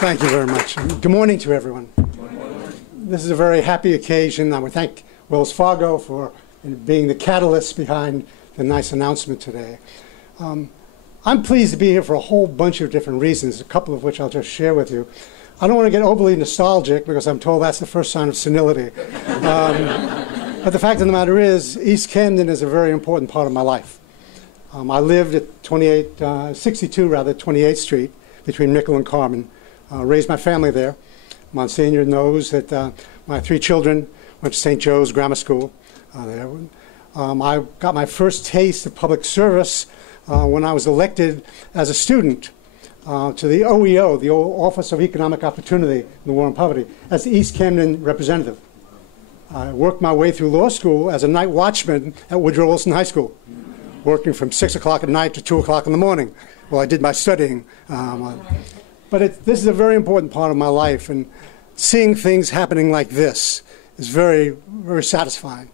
Thank you very much. Good morning to everyone. This is a very happy occasion. I would thank Wells Fargo for being the catalyst behind the nice announcement today. I'm pleased to be here for a whole bunch of different reasons, a couple of which I'll just share with you. I don't want to get overly nostalgic because I'm told that's the first sign of senility. But the fact of the matter is, East Camden is a very important part of my life. I lived at 62 28th Street between Nickel and Carmen. Raised my family there. Monsignor knows that my three children went to St. Joe's Grammar School there. I got my first taste of public service when I was elected as a student to the OEO, the Office of Economic Opportunity in the War on Poverty, as the East Camden representative. I worked my way through law school as a night watchman at Woodrow Wilson High School, working from 6 o'clock at night to 2 o'clock in the morning while I did my studying. But this is a very important part of my life, and seeing things happening like this is very, very satisfying,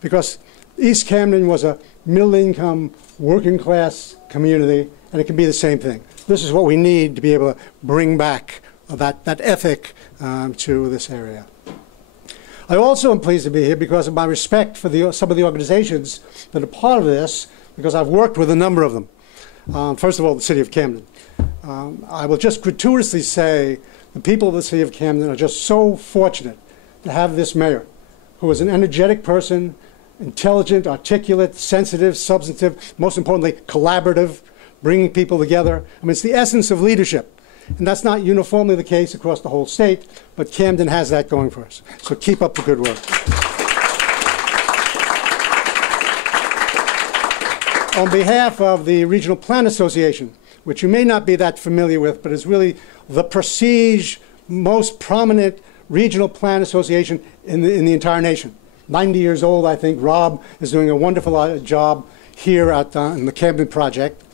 because East Camden was a middle-income, working-class community, and it can be the same thing. This is what we need to be able to bring back that ethic to this area. I also am pleased to be here because of my respect for some of the organizations that are part of this, because I've worked with a number of them. First of all, the City of Camden. I will just gratuitously say the people of the City of Camden are just so fortunate to have this mayor, who is an energetic person, intelligent, articulate, sensitive, substantive, most importantly, collaborative, bringing people together. I mean, it's the essence of leadership. And that's not uniformly the case across the whole state, but Camden has that going for us. So keep up the good work. On behalf of the Regional Plan Association, which you may not be that familiar with, but is really the prestige, most prominent regional plan association in the entire nation. 90 years old, I think. Rob is doing a wonderful job here in the Camden Project.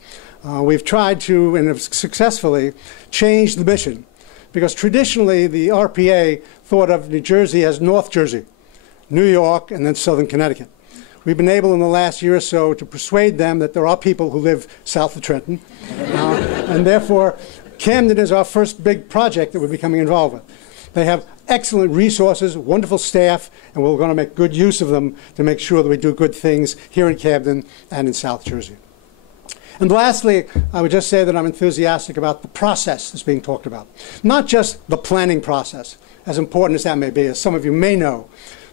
We've tried to, and have successfully, change the mission, because traditionally the RPA thought of New Jersey as North Jersey, New York, and then Southern Connecticut. We've been able in the last year or so to persuade them that there are people who live south of Trenton, and therefore Camden is our first big project that we're becoming involved with. They have excellent resources, wonderful staff, and we're going to make good use of them to make sure that we do good things here in Camden and in South Jersey. And lastly, I would just say that I'm enthusiastic about the process that's being talked about. Not just the planning process, as important as that may be. As some of you may know,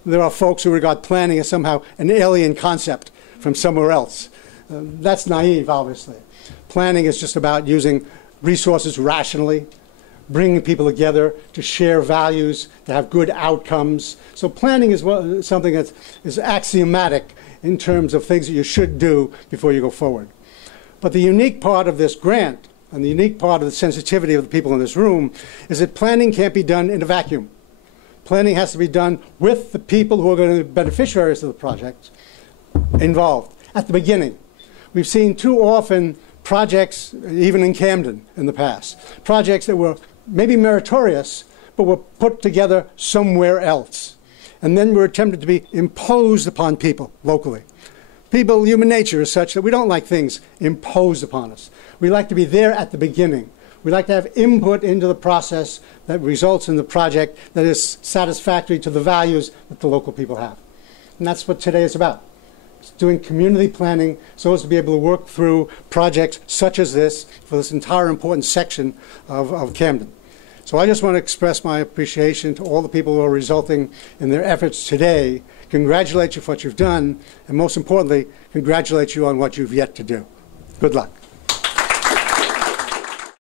there are folks who regard planning as somehow an alien concept from somewhere else. That's naive, obviously. Planning is just about using resources rationally, bringing people together to share values, to have good outcomes. So planning is something that is axiomatic in terms of things that you should do before you go forward. But the unique part of this grant, and the unique part of the sensitivity of the people in this room, is that planning can't be done in a vacuum. Planning has to be done with the people who are going to be beneficiaries of the project involved at the beginning. We've seen too often projects, even in Camden in the past, projects that were maybe meritorious, but were put together somewhere else, and then were attempted to be imposed upon people locally. People, human nature is such that we don't like things imposed upon us. We like to be there at the beginning. We like to have input into the process that results in the project that is satisfactory to the values that the local people have. And that's what today is about. It's doing community planning so as to be able to work through projects such as this for this entire important section of Camden. So I just want to express my appreciation to all the people who are resulting in their efforts today, congratulate you for what you've done, and most importantly, congratulate you on what you've yet to do. Good luck.